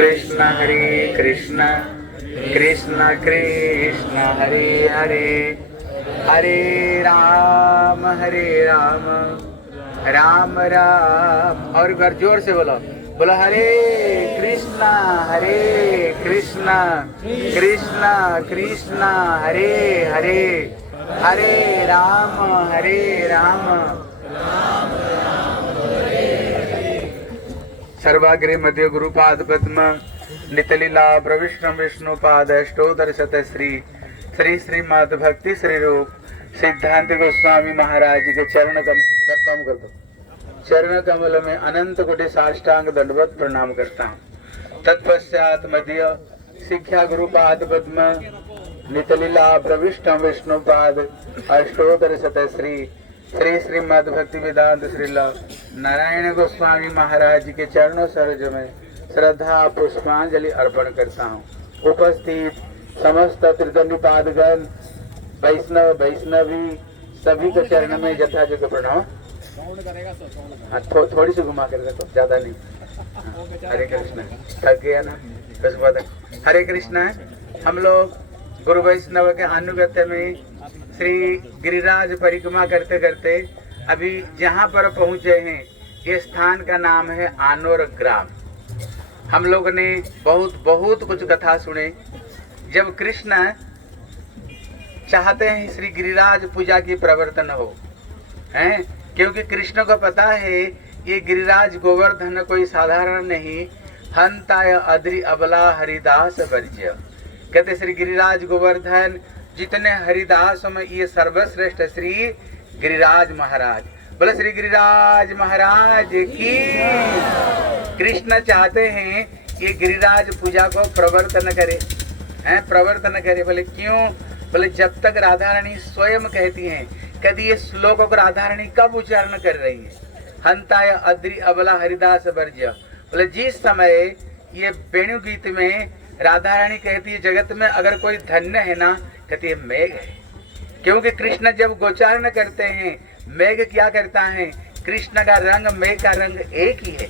कृष्ण हरे कृष्ण कृष्ण कृष्ण हरे हरे, हरे राम राम राम। और एक बार जोर से बोलो, बोलो हरे कृष्ण कृष्ण कृष्ण हरे हरे, हरे राम सर्वाग्रे मध्य गुरुपाद पद्म नितलीला प्रविष्णु विष्णुपाद अष्टोदर शत श्री श्री श्रीमद भक्ति श्री रूप सिद्धांत गोस्वामी महाराज के चरण कम कर दो, चरण कमल में अनंत कोटि साष्टांग दंडवत प्रणाम करता हूँ। तत्पश्चात मध्य शिक्षा गुरुपाद पद्म नितलीला प्रविष्णु विष्णुपाद अष्टोदर शत श्री श्री श्रीमद भक्ति वेदांत श्रीला नारायण गोस्वामी महाराज के चरणों सरोज में श्रद्धा पुष्पांजलि अर्पण करता हूँ। उपस्थित समस्त त्रिदंडीपादगण वैष्णव वैष्णवी सभी के चरण में यथायोग्य प्रणाम। थोड़ी सी घुमा कर देखो, ज्यादा नहीं। हरे कृष्ण, थक गया ना उसके बाद। हरे कृष्ण। हम लोग गुरु वैष्णव के अनुगत्य में श्री गिरिराज परिक्रमा करते करते अभी जहाँ पर पहुँचे हैं, ये स्थान का नाम है आनोर ग्राम। हम लोग ने बहुत कुछ कथा सुने। जब कृष्ण चाहते हैं श्री गिरिराज पूजा की प्रवर्तन हो, हैं, क्योंकि कृष्ण को पता है ये गिरिराज गोवर्धन कोई साधारण नहीं, हंताय अद्रि अबला हरिदास वर्ज्य। कहते श्री गिरिराज गोवर्धन जितने हरिदास में ये सर्वश्रेष्ठ श्री गिरिराज महाराज। बोले श्री गिरिराज महाराज की। कृष्ण चाहते हैं ये गिरिराज पूजा को प्रवर्तन करे, हैं, प्रवर्तन करे। बोले क्यों? बोले जब तक राधा रानी स्वयं कहती हैं, कभी ये श्लोकों को राधा रानी कब उच्चारण कर रही है, हंताय अद्रि अबला हरिदास वर्ज्य। बोले जिस समय ये वेणु गीत में राधा रानी कहती है जगत में अगर कोई धन्य है ना, कहती है मेघ है। क्योंकि कृष्ण जब गोचारण करते हैं, मेघ क्या करता है, कृष्ण का रंग मेघ का रंग एक ही है।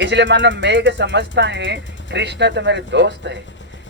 इसलिए मानो मेघ समझता है कृष्ण तो मेरे दोस्त है।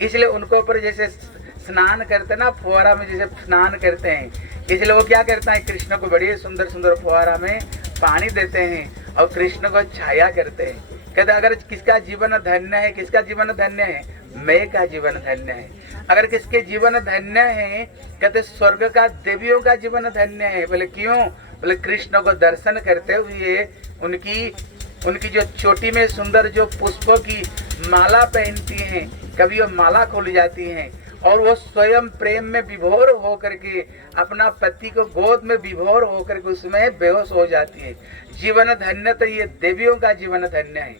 इसलिए उनको ऊपर जैसे स्नान करते ना, फुहारा में जैसे स्नान करते हैं, इसलिए वो क्या करता है, कृष्ण को बड़ी सुंदर सुंदर फुहारा में पानी देते हैं और कृष्ण को छाया करते हैं। कहते अगर किसका जीवन धन्य है, किसका जीवन धन्य है, मेघ का जीवन धन्य है। अगर किसके जीवन धन्य है, कहते स्वर्ग का देवियों का जीवन धन्य है। बोले क्यों? बोले कृष्ण को दर्शन करते हुए उनकी जो चोटी में सुंदर जो पुष्पों की माला पहनती हैं, कभी वो माला खोल जाती हैं और वो स्वयं प्रेम में विभोर होकर के अपना पति को गोद में विभोर होकर के उसमें बेहोश हो जाती है। जीवन धन्य तो ये देवियों का जीवन धन्य है।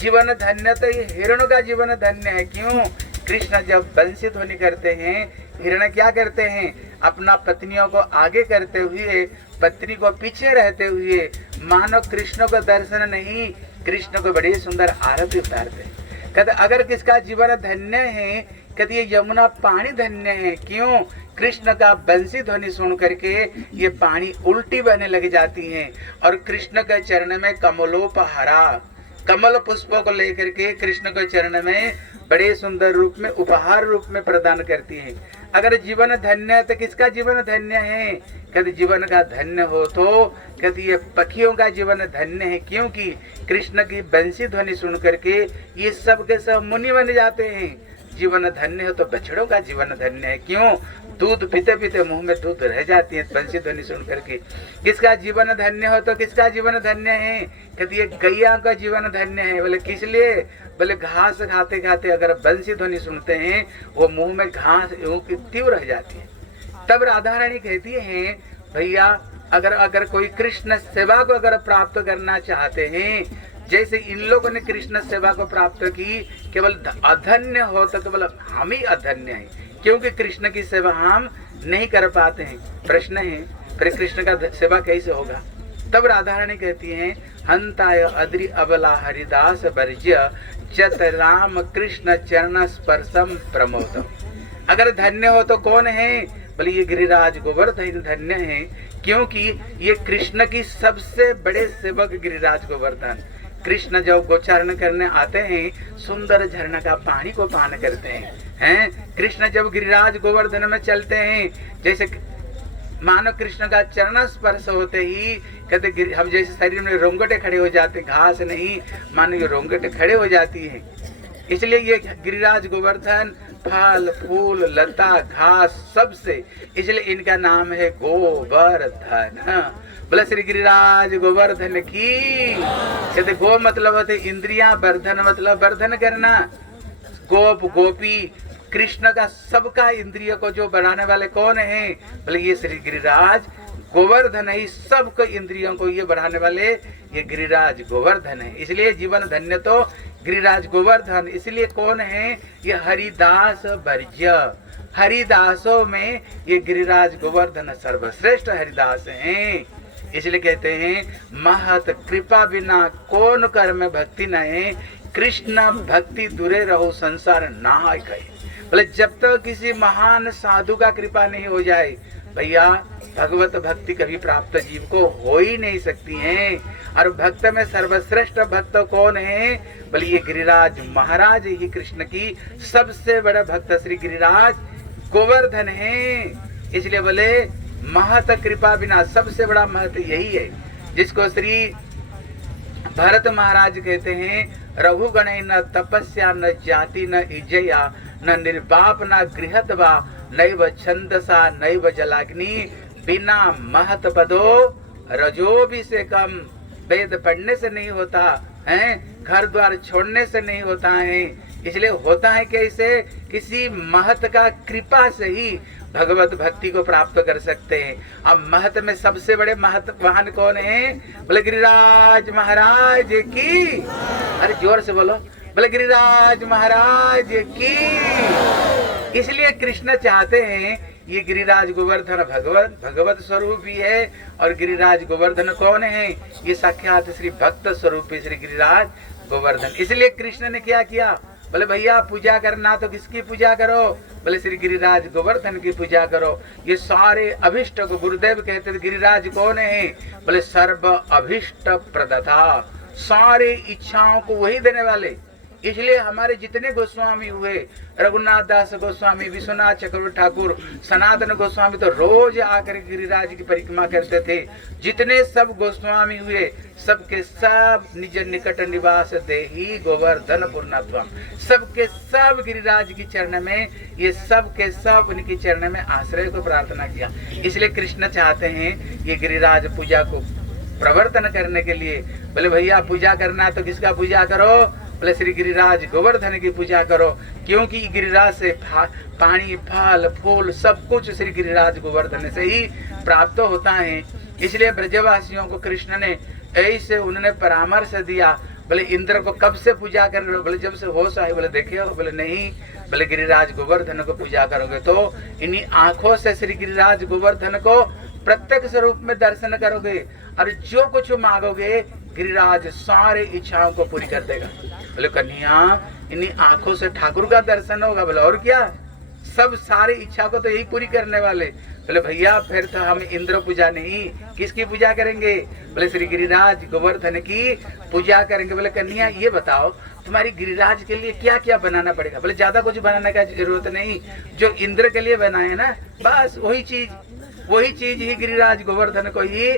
जीवन धन्य तो ये हिरणों का जीवन धन्य है। क्यों? कृष्ण जब बंसी ध्वनि करते हैं, हिरण क्या करते हैं, अपना पत्नियों को आगे करते हुए पत्नी को पीछे रहते हुए मानो कृष्ण को दर्शन नहीं, कृष्ण को बड़ी सुंदर आरती उतारते हैं। कहते अगर किसका जीवन धन्य है, कहते ये यमुना पानी धन्य है। क्यों? कृष्ण का बंसी ध्वनि सुन करके ये पानी उल्टी बहने लग जाती है और कृष्ण के चरण में कमलोपहारा, कमल पुष्पों को लेकर के कृष्ण के चरण में बड़े सुंदर रूप में उपहार रूप में प्रदान करती है। अगर जीवन धन्य है तो किसका जीवन धन्य है? कहते जीवन का धन्य हो तो कहते ये पक्षियों का जीवन धन्य है। क्योंकि कृष्ण की बंसी ध्वनि सुन करके ये सब के सब मुनि बन जाते हैं। जीवन धन्य हो तो बछड़ों का जीवन धन्य है। क्यों? दूध पीते पीते मुंह में दूध रह जाती है बंसी ध्वनि सुन करके। किसका जीवन धन्य हो तो किसका जीवन धन्य है? कहती है गैया का जीवन धन्य है। बोले किस लिए? बोले घास खाते खाते अगर बंसी ध्वनि सुनते हैं, वो मुंह में घास यूं की त्यों रह जाती है। तब राधा रानी कहती है भैया अगर कोई कृष्ण सेवा को अगर प्राप्त करना चाहते हैं, जैसे इन लोगों ने कृष्ण सेवा को प्राप्त की, केवल अधन्य हो तो केवल हम ही अधन्य हैं। क्योंकि कृष्ण की सेवा हम नहीं कर पाते हैं। प्रश्न है फिर कृष्ण का सेवा कैसे होगा? तब राधा रानी कहती हैं हंताय अद्रि अबला हरिदास वर्ज्य जत राम कृष्ण चरण स्पर्शम प्रमोद। अगर धन्य हो तो कौन है? बोले ये गिरिराज गोवर्धन धन्य है। क्योंकि ये कृष्ण की सबसे बड़े सेवक गिरिराज गोवर्धन। कृष्ण जब गोचारण करने आते हैं सुंदर झरना का पानी को पान करते हैं। कृष्ण जब गिरिराज गोवर्धन में चलते हैं, जैसे मानो कृष्ण का चरण स्पर्श होते ही कहते हम जैसे शरीर में रोंगटे खड़े हो जाते, घास नहीं मानो ये रोंगटे खड़े हो जाती है। इसलिए ये गिरिराज गोवर्धन फल फूल लता घास सबसे, इसलिए इनका नाम है गोवर्धन। बोला श्री गिरिराज गोवर्धन की। कहते गो मतलब होते इंद्रियां, वर्धन मतलब वर्धन करना। गोप गोपी कृष्ण का सबका इंद्रिय को जो बढ़ाने वाले कौन है? बोले ये श्री गिरिराज गोवर्धन है। सबको इंद्रियों को ये बढ़ाने वाले ये गिरिराज गोवर्धन है। इसलिए जीवन धन्य तो गिरिराज गोवर्धन। इसलिए कौन है? ये हरिदास वर्ज्य। हरिदासों में ये गिरिराज गोवर्धन सर्वश्रेष्ठ हरिदास हैं। इसलिए कहते हैं महत कृपा बिना कौन कर में भक्ति नहीं, कृष्ण भक्ति दूरे रहो संसार नाय कहे। बोले जब तक तो किसी महान साधु का कृपा नहीं हो जाए भैया, भगवत भक्ति कभी प्राप्त जीव को हो ही नहीं सकती है। और भक्त में सर्वश्रेष्ठ भक्त कौन है? बोले ये गिरिराज महाराज ही कृष्ण की सबसे बड़ा भक्त श्री गिरिराज गोवर्धन है। इसलिए बोले महत कृपा बिना, सबसे बड़ा महत यही है जिसको श्री भरत महाराज कहते हैं रघुगण न तपस्या न जाति न इजया न निर्वाप न गृहत्वा नैव छंदसा नैव जलाग्नि बिना महत पदो रजोभिषेकम। वेद पढ़ने से नहीं होता है, घर द्वार छोड़ने से नहीं होता है। इसलिए होता है कैसे? किसी महत का कृपा से ही भगवत भक्ति को प्राप्त कर सकते हैं। अब महत में सबसे बड़े महत महान कौन है? बोले गिरिराज महाराज की। अरे जोर से बोलो, बोले गिरिराज महाराज की। इसलिए कृष्ण चाहते हैं ये गिरिराज गोवर्धन भगवत स्वरूप भी है। और गिरिराज गोवर्धन कौन है? ये साक्षात श्री भक्त स्वरूप श्री गिरिराज गोवर्धन। इसलिए कृष्ण ने क्या किया? बोले भैया पूजा करना तो किसकी पूजा करो? बोले श्री गिरिराज गोवर्धन की पूजा करो। ये सारे अभिष्ट को गुरुदेव कहते थे गिरिराज कौन है? बोले सर्व अभिष्ट प्रदाता, सारे इच्छाओं को वही देने वाले। इसलिए हमारे जितने गोस्वामी हुए, रघुनाथ दास गोस्वामी, विश्वनाथ चक्रवर्ती ठाकुर, सनातन गोस्वामी तो रोज आकर गिरिराज की परिक्रमा करते थे। जितने सब गोस्वामी हुए सबके सब निज निकट निवास देहि गोवर्धन पूर्णत्वम। सबके सब गिरिराज की चरण में, ये सब के सब उनकी चरण में आश्रय को प्रार्थना किया। इसलिए कृष्ण चाहते हैं ये गिरिराज पूजा को प्रवर्तन करने के लिए। बोले भैया पूजा करना तो किसका पूजा करो? बोले श्री गिरिराज गोवर्धन की पूजा करो, क्योंकि गिरिराज से पानी फल फूल सब कुछ श्री गिरिराज गोवर्धन से ही प्राप्त होता है। इसलिए ब्रजवासियों को कृष्ण ने ऐसे उन्होंने परामर्श दिया। बोले इंद्र को कब से पूजा कर रहे हो? बोले जब से होश आए। बोले देखे हो? बोले नहीं। बोले गिरिराज गोवर्धन को पूजा करोगे तो इन्हीं आंखों से श्री गिरिराज गोवर्धन को प्रत्यक्ष रूप में दर्शन करोगे और जो कुछ मांगोगे गिरिराज सारे इच्छाओं को पूरी कर देगा। बोले कन्हैया इन्हीं आंखों से ठाकुर का दर्शन होगा। बोले और क्या? सब सारी इच्छा को तो यही पूरी करने वाले। बोले भैया फिर तो हम इंद्र पूजा नहीं, किसकी पूजा करेंगे? बोले श्री गिरिराज गोवर्धन की पूजा करेंगे। बोले कन्हैया ये बताओ तुम्हारी गिरिराज के लिए क्या क्या बनाना पड़ेगा? बोले ज्यादा कुछ बनाने का जरूरत नहीं, जो इंद्र के लिए बनाए ना बस वही चीज ही गिरिराज गोवर्धन को ही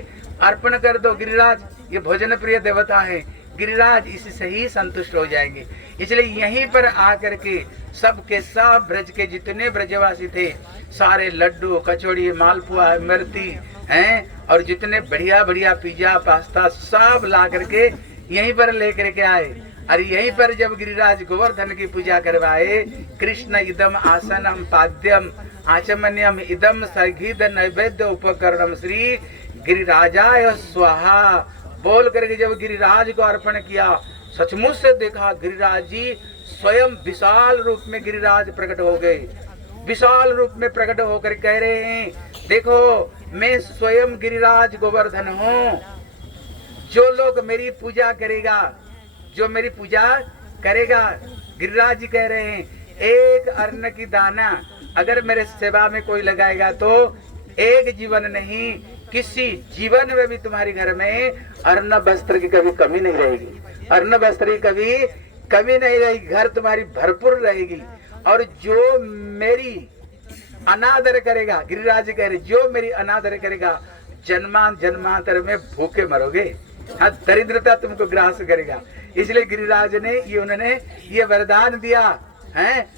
अर्पण कर दो। गिरिराज ये भोजन प्रिय देवता है, गिरिराज इससे ही संतुष्ट हो जाएंगे। इसलिए यहीं पर आकर के सब के सब ब्रज के जितने ब्रजवासी थे सारे लड्डू कचौड़ी मालपुआ इमरती हैं और जितने बढ़िया बढ़िया पिज्जा पास्ता सब ला करके यहीं पर लेकर के आए। और यहीं पर जब गिरिराज गोवर्धन की पूजा करवाए, कृष्ण इदम आसनम पाद्यम आचमन्यम इदम सर्घिद नैवेद्य उपकरणम श्री गिरिराजाय स्वाहा बोल करके जब गिरिराज को अर्पण किया, सचमुच से देखा गिरिराज जी स्वयं विशाल रूप में गिरिराज प्रकट हो गए। विशाल रूप में प्रकट होकर कह रहे हैं देखो मैं स्वयं गिरिराज गोवर्धन हूँ। जो लोग मेरी पूजा करेगा, जो मेरी पूजा करेगा, गिरिराज जी कह रहे हैं एक अन्न की दाना अगर मेरे सेवा में कोई लगाएगा तो एक जीवन नहीं किसी जीवन में भी तुम्हारे घर में अन्न वस्त्र की कभी कमी नहीं रहेगी। अन्न वस्त्री कभी कमी नहीं रहेगी, घर तुम्हारी भरपूर रहेगी। और जो मेरी अनादर करेगा, गिरिराज कह रहे, जो मेरी अनादर करेगा जन्मांतर में भूखे मरोगे। हाँ, दरिद्रता तुमको ग्रास करेगा। इसलिए गिरिराज ने ये उन्होंने ये वरदान दिया है,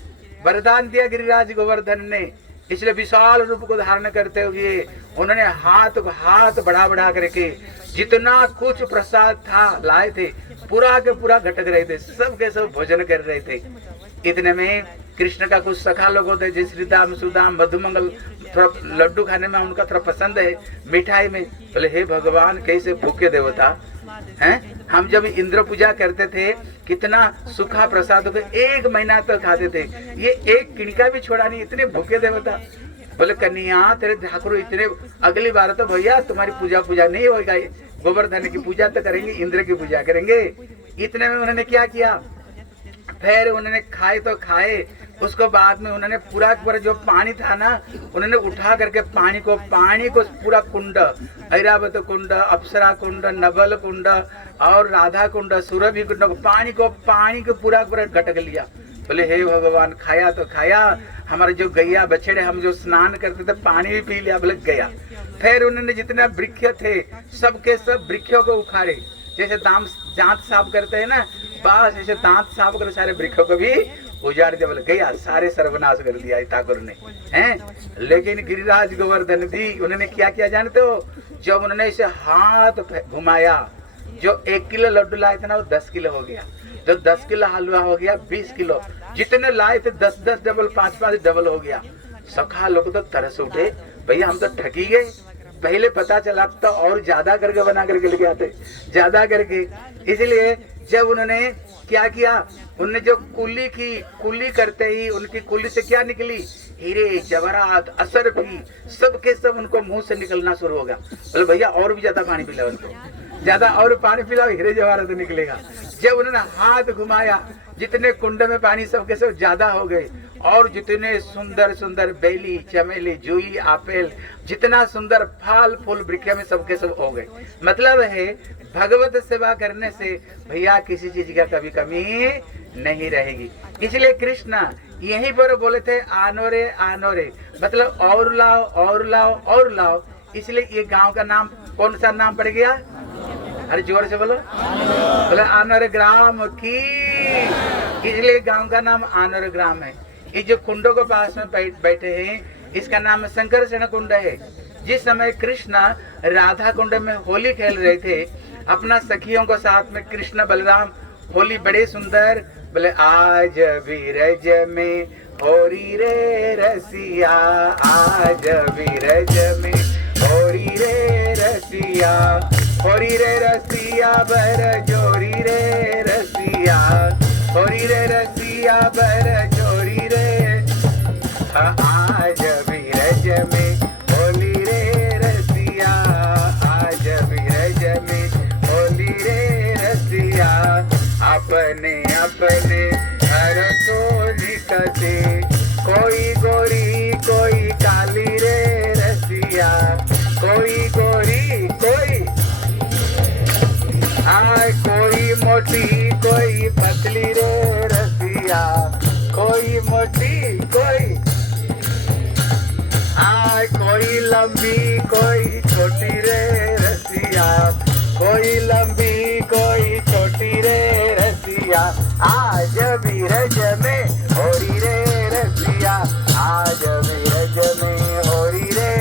वरदान दिया गिरिराज गोवर्धन ने। इसलिए विशाल रूप को धारण करते हुए उन्होंने हाथ बढ़ा करके जितना कुछ प्रसाद था लाए थे, पूरा के पूरा घटक रहे थे, सब के सब भोजन कर रहे थे। इतने में कृष्ण का कुछ सखा लोग होते, जैसे श्रीदाम सुदाम मधुमंगल, थोड़ा लड्डू खाने में उनका थोड़ा पसंद है, मिठाई में। बोले हे भगवान, कैसे भूखे देवता हैं, हम जब इंद्र पूजा करते थे कितना सूखा प्रसाद को 1 महीना तक खाते थे, ये एक किणका भी छोड़ा नहीं, इतने भूखे देवता। बोले कन्हैया तेरे ठाकुर इतने, अगली बार तो भैया तुम्हारी पूजा नहीं होगा, गोवर्धन की पूजा तो करेंगे, इंद्र की पूजा करेंगे। इतने में उन्होंने क्या किया, फिर उन्होंने खाए तो खाए, उसको बाद में उन्होंने पूरा जो पानी था ना, उन्होंने उठा करके पानी को पूरा कुंड, ऐरावत कुंड, अप्सरा कुंड, नवल कुंड और राधा कुंड, सुरभि कुंड, पानी को पूरा घटक लिया। बोले हे भगवान, खाया तो खाया, हमारे जो गैया बछड़े हम जो स्नान करते थे पानी भी पी लिया। बोले गया। फिर उन्होंने जितना वृक्ष थे सबके सब वृक्षों को उखाड़े, जैसे दांत साफ करते हैं ना, बस ऐसे दांत साफ कर सारे वृक्षों को भी उजाड़ दिया। बोले गया, सारे सर्वनाश कर दिया ठाकुर ने, हैं। लेकिन गिरिराज गोवर्धन भी उन्होंने क्या किया जानते हो, जब उन्होंने इसे हाथ घुमाया, जो 1 किलो लड्डू लाए थे ना वो 10 किलो हो गया, जो 10 किलो हलवा हो गया 20 किलो, जितने लाए थे 10-10 डबल, 5-5 डबल हो गया। सखा लोग तो तरस उठे, भैया हम तो ठगी गए, पहले पता चला तो और ज्यादा करके बना करके लेके आते, ज्यादा करके। इसलिए जब उन्होंने क्या किया, उन्होंने जो कुली करते ही उनकी कुली से क्या निकली, हीरे जवाहरात असर भी सबके सब उनको मुंह से निकलना शुरू हो गया। बोले भैया और भी ज्यादा पानी पिलाओ उनको, ज्यादा और पानी पिलाओ, हीरे जवाहरात निकलेगा। जब उन्होंने हाथ घुमाया, जितने कुंड में पानी सबके सब ज्यादा हो गए, और जितने सुंदर सुंदर बेली, चमेली, जूही, आपेल, जितना सुंदर फल फूल वृक्ष में सबके सब हो गए। मतलब है भगवत सेवा करने से भैया किसी चीज का कभी कमी नहीं रहेगी। इसलिए कृष्ण यहीं पर बोले थे आनो रे, मतलब और लाओ और लाओ और लाओ। इसलिए ये गांव का नाम कौन सा नाम पड़ गया, अरे जोर से बोलो, बोले आनोर ग्राम की। इसलिए गांव का नाम आनोर ग्राम है। ये जो कुंडों के पास में बैठे हैं, इसका नाम संकर्षण कुंड है। जिस समय कृष्ण राधा कुंड में होली खेल रहे थे अपना सखियों को साथ में, कृष्ण बलराम होली बड़े सुंदर, बोले आज बीरज में होरी रे रसिया, आज बीरज में होरी रे रसिया, होरी रे रसिया बर जोरी रे रसिया, होरी रे रसिया बर जोरी रे। आज बीरज में होली रे रसिया, आज बीरज में होली रे रसिया, अपने अपने घर को निकटे, कोई गोरी कोई काली रे रसिया, कोई गोरी कोई कोई मोटी कोई पतली रे रसिया, कोई मोटी कोई कोई लंबी कोई छोटी रे रसिया, कोई लंबी कोई छोटी रे रसिया, आज बीरज में होरी रे रसिया, आज बीरज में होरी रे।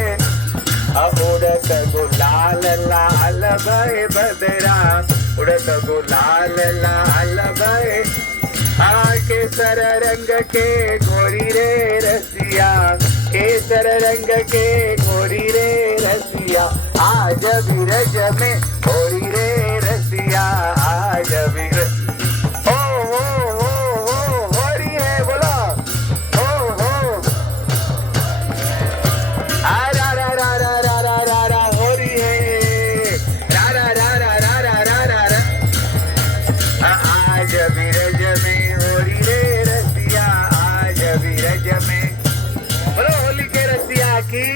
उड़त गुलाल लाल भय बदरा, उड़त गुलाल लाल भय केसर रंग के गोरी रे रसिया, केसर रंग के गोरी रे रसिया, आज बीरज में होरी रे रसिया, आज बीरज होरी है बोला, होरी है, आज बीरज में होरी रे रसिया, आज बीरज में बोलो होली के रसिया की।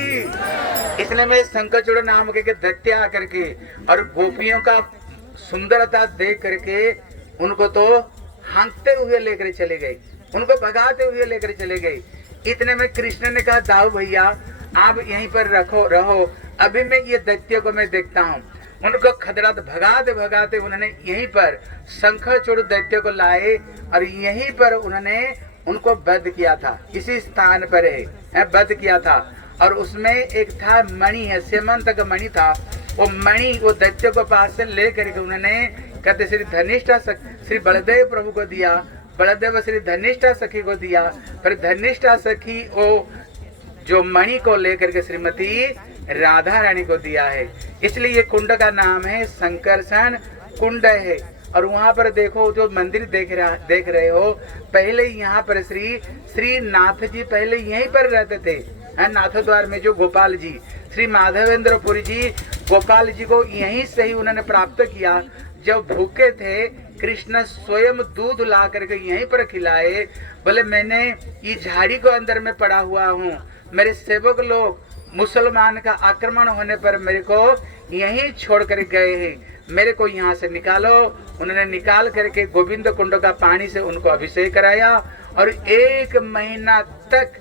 इसलिए मैं शंखचूड़ नाम के दत्या करके और गोपियों का सुंदरता देख करके उनको तो हाँकते हुए लेकर चले गए, उनको भगाते हुए लेकर चले गए। इतने में कृष्ण ने कहा दाऊ भैया आप यहीं पर रहो, अभी मैं ये दैत्य को मैं देखता हूँ। उनको खदरात भगाते भगाते उन्होंने यहीं पर शंखचूड़ दैत्य को लाए और यहीं पर उन्होंने उनको वध किया था। इसी स्थान पर है वध किया था। और उसमें एक था मणि है, सेमंत का मणि था। वो मणि वो दैत्य को पास से लेकर के उन्होंने कहते श्री धनिष्ठा श्री बलदेव प्रभु को दिया। बलदेव श्री धनिष्ठा सखी को दिया। पर धनिष्ठा सखी वो जो मणि को लेकर के श्रीमती राधा रानी को दिया है। इसलिए ये कुंड का नाम है संकर्षण कुंड है। और वहाँ पर देखो जो मंदिर देख रहे हो, पहले यहाँ पर श्री नाथ जी पहले यहीं पर रहते थे। नाथ द्वार में जो गोपाल जी श्री माधवेंद्रपुरी जी गोपाल जी को यहीं से ही उन्होंने प्राप्त किया। जब भूखे थे कृष्ण स्वयं दूध ला करके यहीं पर खिलाए। बोले मैंने ये झाड़ी को अंदर में पड़ा हुआ हूँ, मेरे सेवक लोग मुसलमान का आक्रमण होने पर मेरे को यहीं छोड़ कर गए हैं, मेरे को यहाँ से निकालो। उन्होंने निकाल करके गोविंद कुंड का पानी से उनको अभिषेक कराया। और 1 महीना तक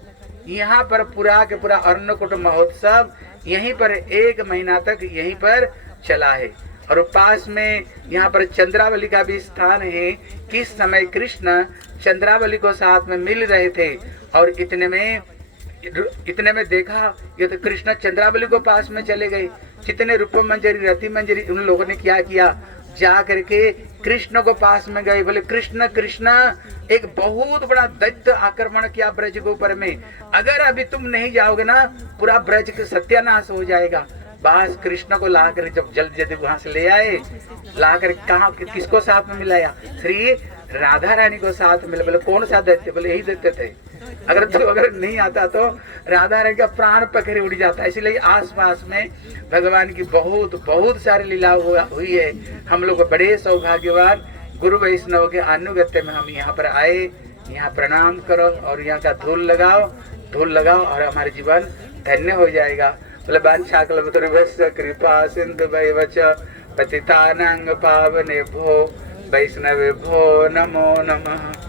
यहाँ पर पूरा के पूरा अन्नकूट महोत्सव यहीं पर 1 महीना तक यहीं पर चला है। और पास में यहाँ पर चंद्रावली का भी स्थान है। किस समय कृष्ण चंद्रावली को साथ में मिल रहे थे और इतने में देखा ये तो कृष्ण चंद्रावली को पास में चले गए। जितने रूप मंजरी रति मंजरी उन लोगों ने क्या किया, जा करके कृष्ण को पास में गए। बोले कृष्ण कृष्ण एक बहुत बड़ा दैत्य आक्रमण किया ब्रज के ऊपर में, अगर अभी तुम नहीं जाओगे ना पूरा ब्रज का सत्यानाश हो जाएगा। बस कृष्ण को ला कर जब जल्दी वहां से ले आए, ला कर कहा किसको साथ में मिलाया, श्री राधा रानी को साथ मिला। बोले कौन सा दैत्य, बोले यही दैत्य थे। अगर नहीं आता तो राधा रानी का प्राण पकड़े उड़ जाता। इसलिए आसपास में भगवान की बहुत सारी लीला हुई है। हम लोग बड़े सौभाग्यवान गुरु वैष्णव के अनुगत्य में हम यहाँ पर आए। यहाँ प्रणाम करो और यहाँ का धूल लगाओ और हमारे जीवन धन्य हो जाएगा। बोले वाञ्छाकल्पतरुभ्यश्च कृपा सिन्धुभ्यैव च पतितानां पावनेभ्यो वैष्णवेभ्यो नमो नमः।